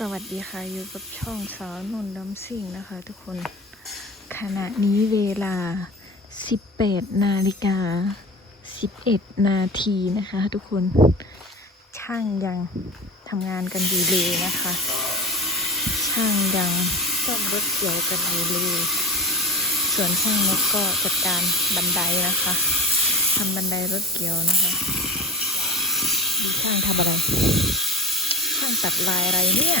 สวัสดีค่ะ อยู่กับช่องสาวนุ่นดำซิ่งนะคะ ทุกคน ขณะนี้เวลา 18 นาฬิกา 11 นาทีนะคะ ทุกคนช่างยังทำงานกันอยู่เลยนะคะ ช่างยังซ่อมรถเกี่ยวกันอยู่เลยส่วนช่างนกก็จัดการบันไดนะคะทำบันไดรถเกี่ยวนะคะดูช่างทำอะไร ช่างตัดลายอะไรเนี่ย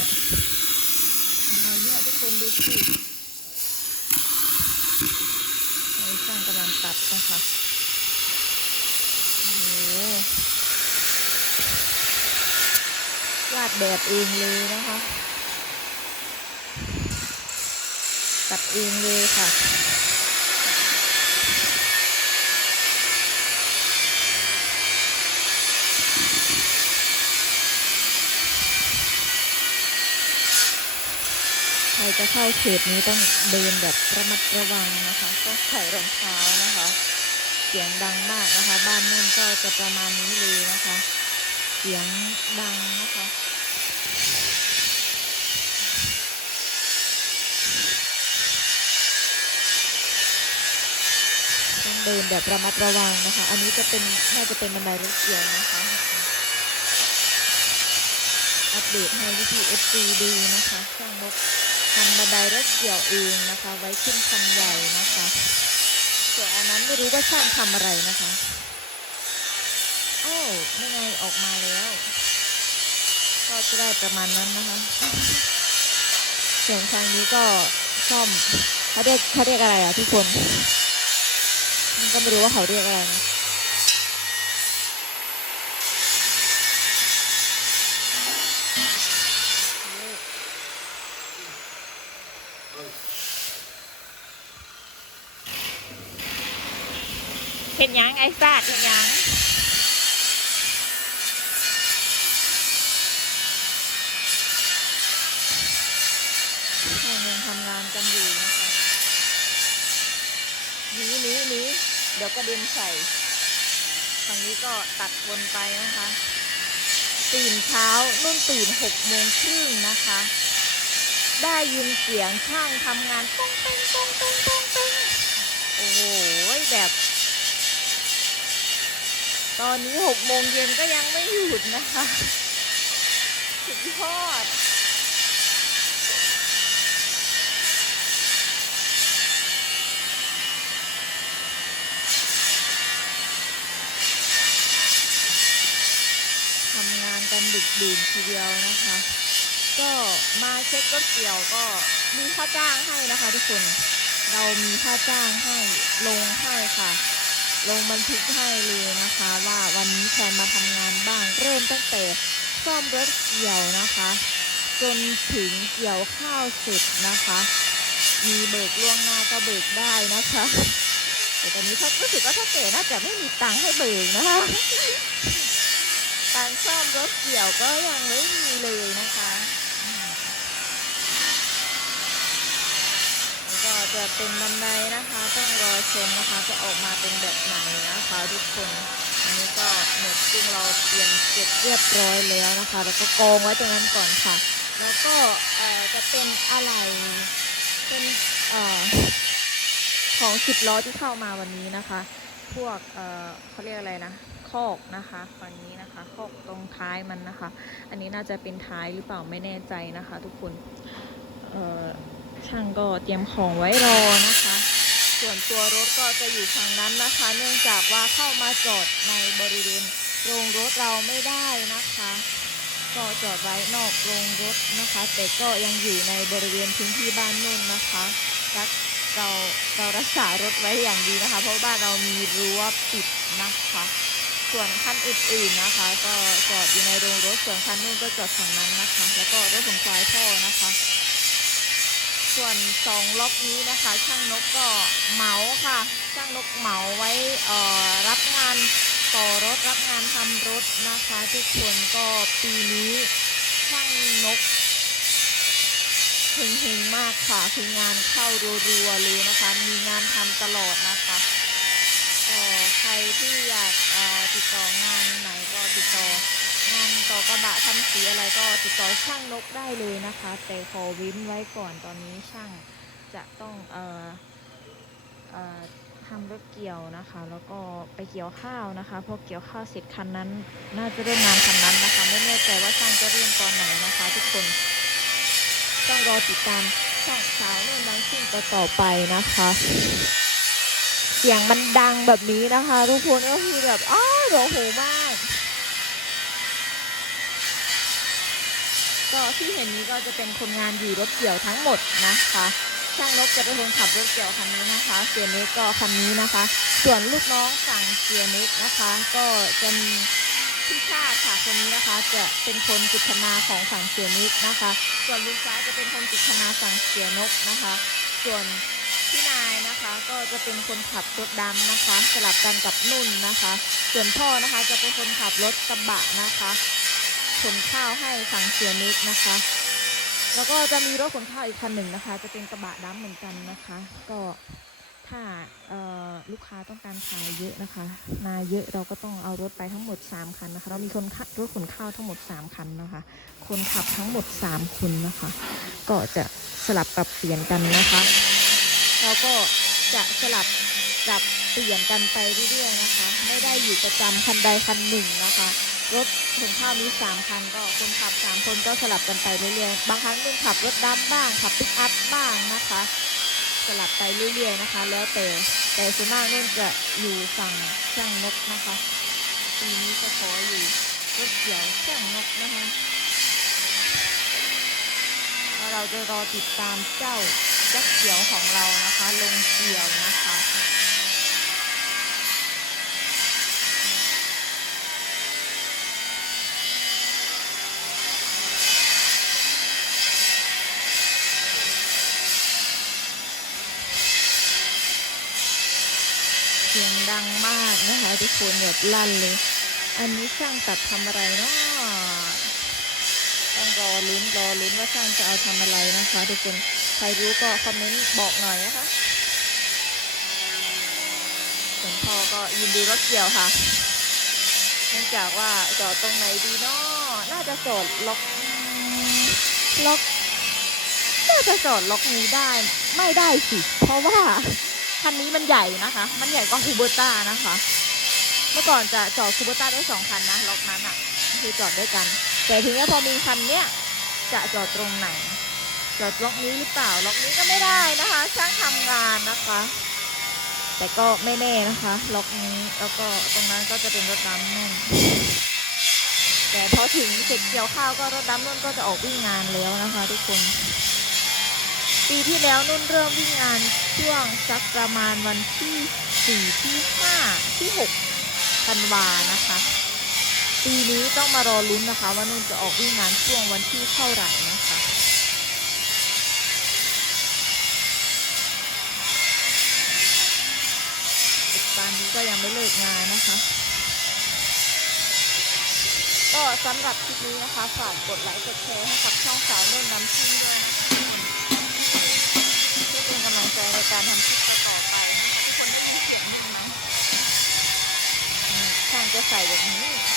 อะไรเนี่ยทุกคนดูสิช่างกำลังตัดนะคะโอ้โหวาดแบบเองเลยนะคะ ตัดเองเลยค่ะ จะเข้าเขตนี้ต้องเดินแบบระมัดระวังนะคะต้องใส่รองเท้านะคะ เสียงดังมากนะคะ บ้านนุ่นก็จะประมาณนี้เลยนะคะ เสียงดังนะคะต้องเดินแบบระมัดระวังนะคะ อันนี้จะเป็นน่าจะเป็นบันไดรถเกี่ยวนะคะ อัปเดตให้พี่ๆ FC ดูนะคะช่างนก ทำบันไดรถเกี่ยวเองนะคะ ไว้ขึ้นคันใหญ่นะคะ ส่วนอันนั้นไม่รู้ว่าช่างทำอะไรนะคะโอ้ไม่ไงออกมาแล้ว ก็จะได้ประมาณนั้นนะคะส่วนทางนี้ก็ซ่อมเขาเรียกเขาเรียกอะไรอะทุกคน มันก็ไม่รู้ว่าเขาเรียกอะไรนะ ห็นยังไอ้ซาดเห็นยังยังทำงานกันอยู่นะคะหนีหนีหนีเดี๋ยวกระเด็นใส่ทางนี้ก็ตัดวนไปนะคะ ตื่นเช้านุ่นตื่นหกโมงครึ่งนะคะ ได้ยินเสียงช่างทำงานป้องเป้งป้องเป้งป้องเป้งโอ้โหแบบ ตอนนี้หกโมงเย็นก็ยังไม่หยุดนะคะ สุดยอดทำงานกันดึกดื่นทีเดียวนะคะ ก็มาเช็ครถเกี่ยวก็มีค่าจ้างให้นะคะทุกคน เรามีค่าจ้างให้ลงให้ค่ะ ลงบันทึกให้เลยนะคะ ว่าวันนี้ใครมาทำงานบ้างเริ่มตั้งแต่ซ่อมรถเกี่ยวนะคะ จนถึงเกี่ยวข้าวเสร็จนะคะ มีเบิกล่วงหน้าก็เบิกได้นะคะ แต่ตอนนี้ถ้ารู้สึกว่าถ้าเก๋น่าจะไม่มีตังค์ให้เบิกนะคะการซ่อมรถเกี่ยวก็ยังไม่มีเลยนะคะอืมแล้วก็ จะเป็นบันไดนะคะ ต้องรอชมนะคะ จะออกมาเป็นแบบไหนนะคะทุกคน อันนี้ก็หมดซึ่งเราเตรียมเก็บเรียบร้อยแล้วนะคะ แล้วก็กองไว้ตรงนั้นก่อนค่ะ แล้วก็จะเป็นอะไรเป็นอของสิบล้อที่เข้ามาวันนี้นะคะ พวกเเขาเรียกอะไรนะคอกนะคะฝั่งนี้นะคะคอกตรงท้ายมันนะคะ อันนี้น่าจะเป็นท้ายหรือเปล่าไม่แน่ใจนะคะ ทุกคนเอ ช่างก็เตรียมของไว้รอนะคะ ส่วนตัวรถก็จะอยู่ฝั่งนั้นนะคะ เนื่องจากว่าเข้ามาจอดในบริเวณโรงรถเราไม่ได้นะคะ ก็จอดไว้นอกโรงรถนะคะ แต่ก็ยังอยู่ในบริเวณพื้นที่บ้านนุ่นนะคะรักเราเรารักษารถไว้อย่างดีนะคะ เพราะบ้านเรามีรั้วปิดนะคะ ส่วนคันอื่นๆนะคะ ก็จอดอยู่ในโรงรถส่วนคันนู่นก็จอดฝั่งนั้นนะคะ แล้วก็รถของควายพ่อนะคะ ส่วนสองล็อกนี้นะคะ ช่างนกก็เหมาค่ะ ช่างนกเหมาไว้อ่อรับงานต่อรถรับงานทำรถนะคะ ทุกคนก็ปีนี้ช่างนกเฮงๆมากค่ะ คืองานเข้ารัวๆเลยนะคะ มีงานทำตลอดนะคะอ่อใครที่อยากอ่อติดต่องานไหนก็ติดต่อ งานต่อกระบะทำสีอะไรก็ติดต่อช่างนกได้เลยนะคะ แต่ขอเว้นไว้ก่อนตอนนี้ช่างจะต้องเอ่อเอ่อทำรถเกี่ยวนะคะ แล้วก็ไปเกี่ยวข้าวนะคะพอเกี่ยวข้าวเสร็จคันนั้น น่าจะเริ่มงานคันนั้นนะคะ ไม่แน่ใจว่าช่างจะเริ่มตอนไหนนะคะ ทุกคนต้องรอติดตามช่องสาวนุ่นบางซิ่งต่อต่อไปนะคะ เสียงมันดังแบบนี้นะคะ ทุกคนก็คือแบบอ้าวโหมาก ก็ที่เห็นนี้ก็จะเป็นคนงานอยู่รถเกี่ยวทั้งหมดนะคะ ช่างนกจะเป็นคนขับรถเกี่ยวคันนี้นะคะเสียเน็กก็คันนี้นะคะ ส่วนลูกน้องฝั่งเสียเน็กนะคะ ก็จะมีพี่ชาติค่ะคนนี้นะคะ จะเป็นคนจุดธนาของฝั่งเสียน็กนะคะ ส่วนลุงฟ้าจะเป็นคนจุดธนาฝั่งเสียนกนะคะ ส่วนพี่นายนะคะก็จะเป็นคนขับรถดำนะคะ สลับกันกับนุ่นนะคะ ส่วนพ่อนะคะจะเป็นคนขับรถกระบะนะคะ ขนข้าวให้ฝั่งเสียนิกนะคะ แล้วก็จะมีรถขนข้าวอีกคันหนึ่งนะคะ จะเป็นกระบะดำเหมือนกันนะคะ ก็ถ้าลูกค้าต้องการขายเยอะนะคะ มาเยอะเราก็ต้องเอารถไปทั้งหมด 3 คันนะคะ เรามีคนขับรถขนข้าวทั้งหมด 3 คันนะคะ คนขับทั้งหมด 3คนนะคะ ก็จะสลับปรับเปลี่ยนกันนะคะเราก็จะสลับปรับเปลี่ยนกันไปเรื่อยๆนะคะ ไม่ได้อยู่ประจำคันใดคันหนึ่งนะคะ รถขนข้าวมีสามคันก็คนขับสามคนก็สลับกันไปเรื่อยๆ บางครั้งนุ่นขับรถดำบ้าง ขับปิกอัพบ้างนะคะ สลับไปเรื่อยๆนะคะ แล้วแต่แต่ส่วนมากนุ่นจะอยู่ฝั่งช่างนกนะคะปีนี้ก็ขออยู่รถเกี่ยวช่างนกนะคะเราจะรอติดตามเจ้ายักษ์เขียวของเรานะคะ ลงเกี่ยวนะคะ เสียงดังมากนะคะ ทุกคนแบบลั่นเลย อันนี้ช่างตัดทำอะไรเนาะต้องรอลุ้นรอลุ้นว่าช่างจะเอาทำอะไรนะคะ ทุกคนใครรู้ก็คอมเมนต์บอกหน่อยนะคะส่วนพ่อก็ยินดีรถเกี่ยวค่ะเนื่องจากว่าจอดตรงไหนดีเนาะน่าจะจอดล็อกล็อกน่าจะจอดล็อกนี้ได้ ไม่ได้สิ เพราะว่า คันนี้มันใหญ่นะคะ มันใหญ่กว่าคูเบอร์ต้านะคะ เมื่อก่อนจะจอดคูเบอร์ต้าได้สองคันนะล็อกนั้นอะคือจอดด้วยกัน แต่ทีนี้พอมีคันเนี้ยจะจอดตรงไหน จอดล็อกนี้หรือเปล่าล็อกนี้ก็ไม่ได้นะคะ ช่างทำงานนะคะ แต่ก็ไม่แน่นะคะ ล็อกนี้แล้วก็ตรงนั้นก็จะเป็นรถดำนุ่นแต่พอถึงเสร็จเกี่ยวข้าวก็รถดำนุ่นก็จะออกวิ่งงานแล้วนะคะ ทุกคน ปีที่แล้วนุ่นเริ่มวิ่งงานช่วงสักประมาณวันที่สี่ที่ห้าที่หกธันวานะคะ ปีนี้ต้องมารอลุ้นนะคะ ว่านุ่นจะออกวิ่งงานช่วงวันที่เท่าไหร่นะคะปัจจุบันนี้ก็ยังไม่เลิกงานนะคะ ก็สำหรับคลิปนี้นะคะ ฝากกดไลค์กดแชร์ให้กับช่องสาวนุ่นน้ำชี การทำคลิปต่อไปนะคะคนที่เขียนนี่นะอืมช่างจะใส่แบบนี้